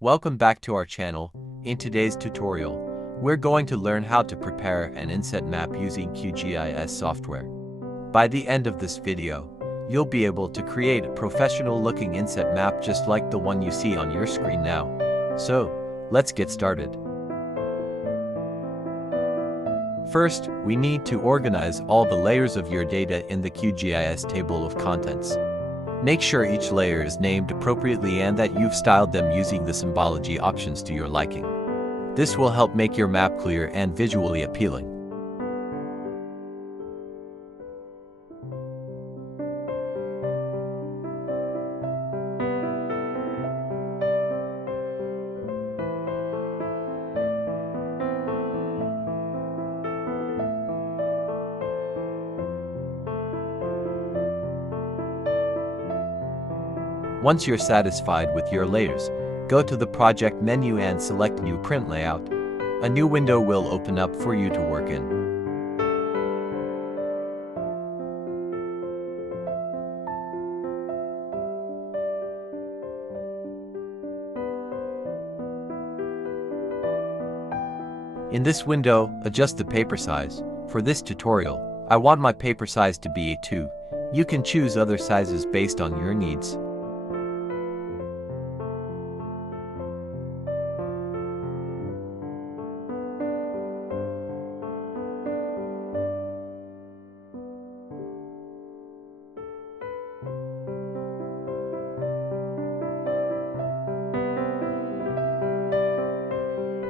Welcome back to our channel. In today's tutorial, we're going to learn how to prepare an inset map using QGIS software. By the end of this video, you'll be able to create a professional-looking inset map just like the one you see on your screen now. So, let's get started. First, we need to organize all the layers of your data in the QGIS table of contents. Make sure each layer is named appropriately and that you've styled them using the symbology options to your liking. This will help make your map clear and visually appealing. Once you're satisfied with your layers, go to the Project menu and select New Print Layout. A new window will open up for you to work in. In this window, adjust the paper size. For this tutorial, I want my paper size to be A2. You can choose other sizes based on your needs.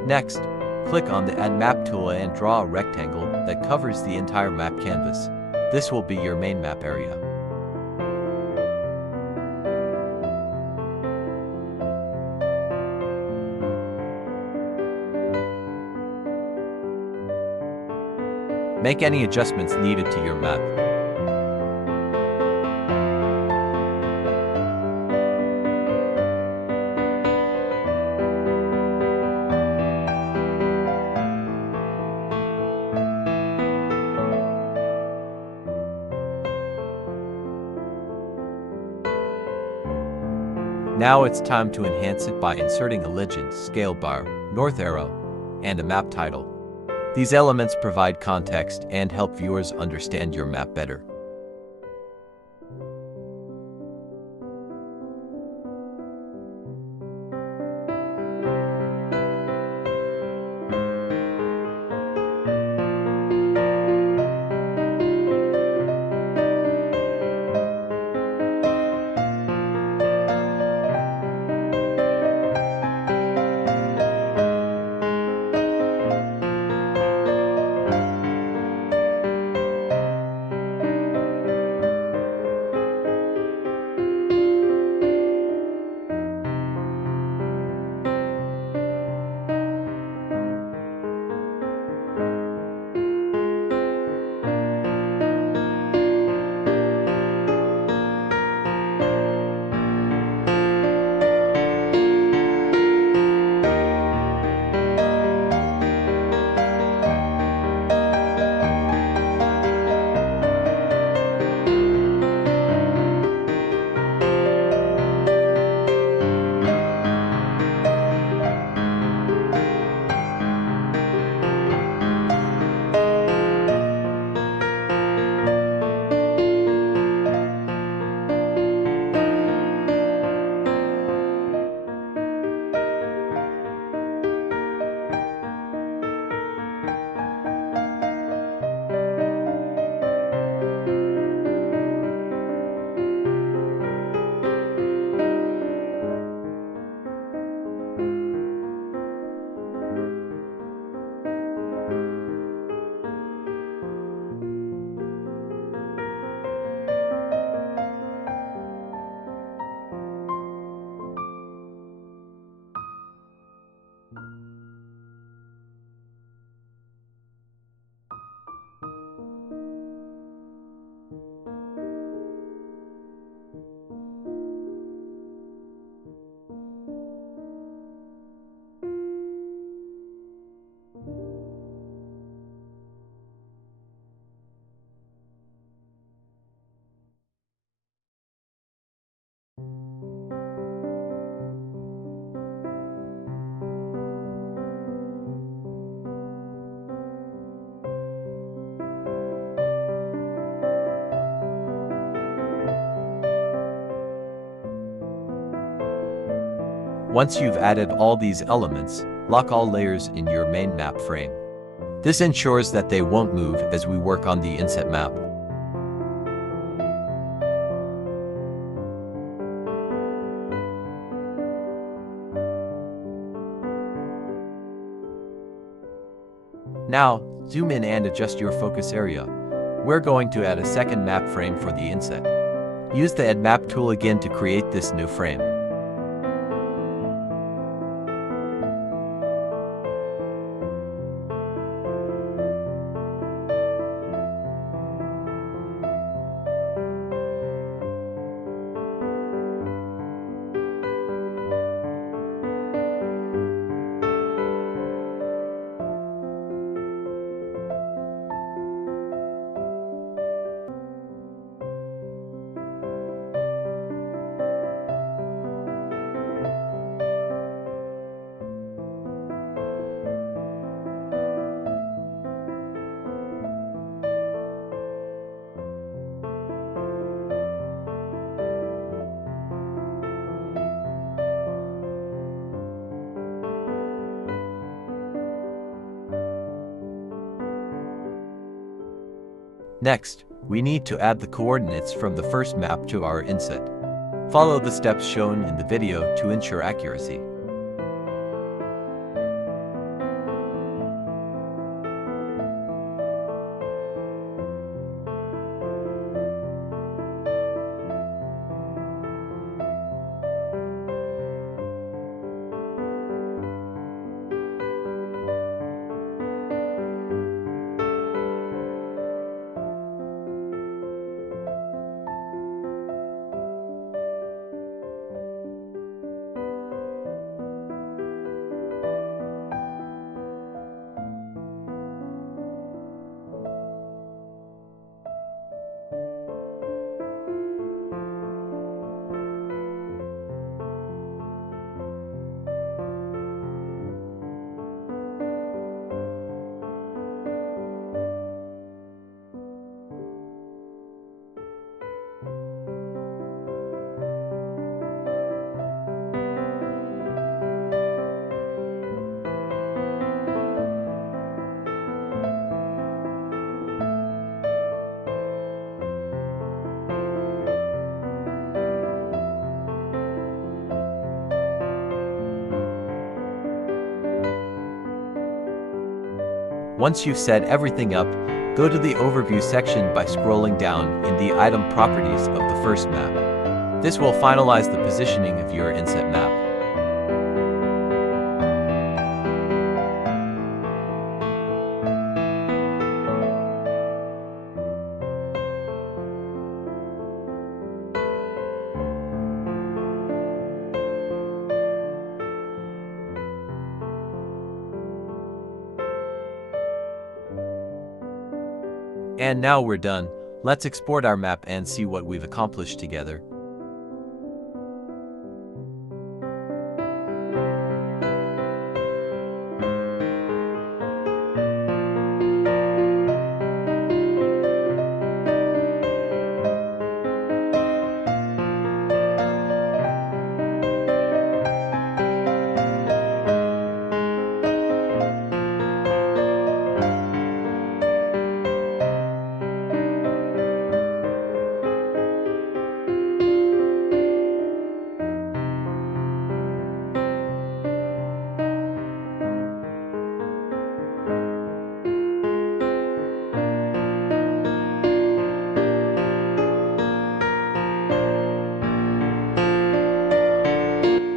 Next, click on the Add Map tool and draw a rectangle that covers the entire map canvas. This will be your main map area. Make any adjustments needed to your map. Now it's time to enhance it by inserting a legend, scale bar, north arrow, and a map title. These elements provide context and help viewers understand your map better. Once you've added all these elements, lock all layers in your main map frame. This ensures that they won't move as we work on the inset map. Now, zoom in and adjust your focus area. We're going to add a second map frame for the inset. Use the Add Map tool again to create this new frame. Next, we need to add the coordinates from the first map to our inset. Follow the steps shown in the video to ensure accuracy. Once you've set everything up, go to the Overview section by scrolling down in the Item Properties of the first map. This will finalize the positioning of your inset map. And now we're done. Let's export our map and see what we've accomplished together.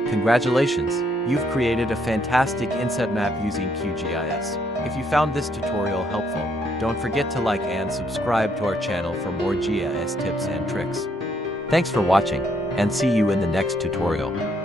Congratulations! You've created a fantastic inset map using QGIS. If you found this tutorial helpful, don't forget to like and subscribe to our channel for more GIS tips and tricks. Thanks for watching, and see you in the next tutorial.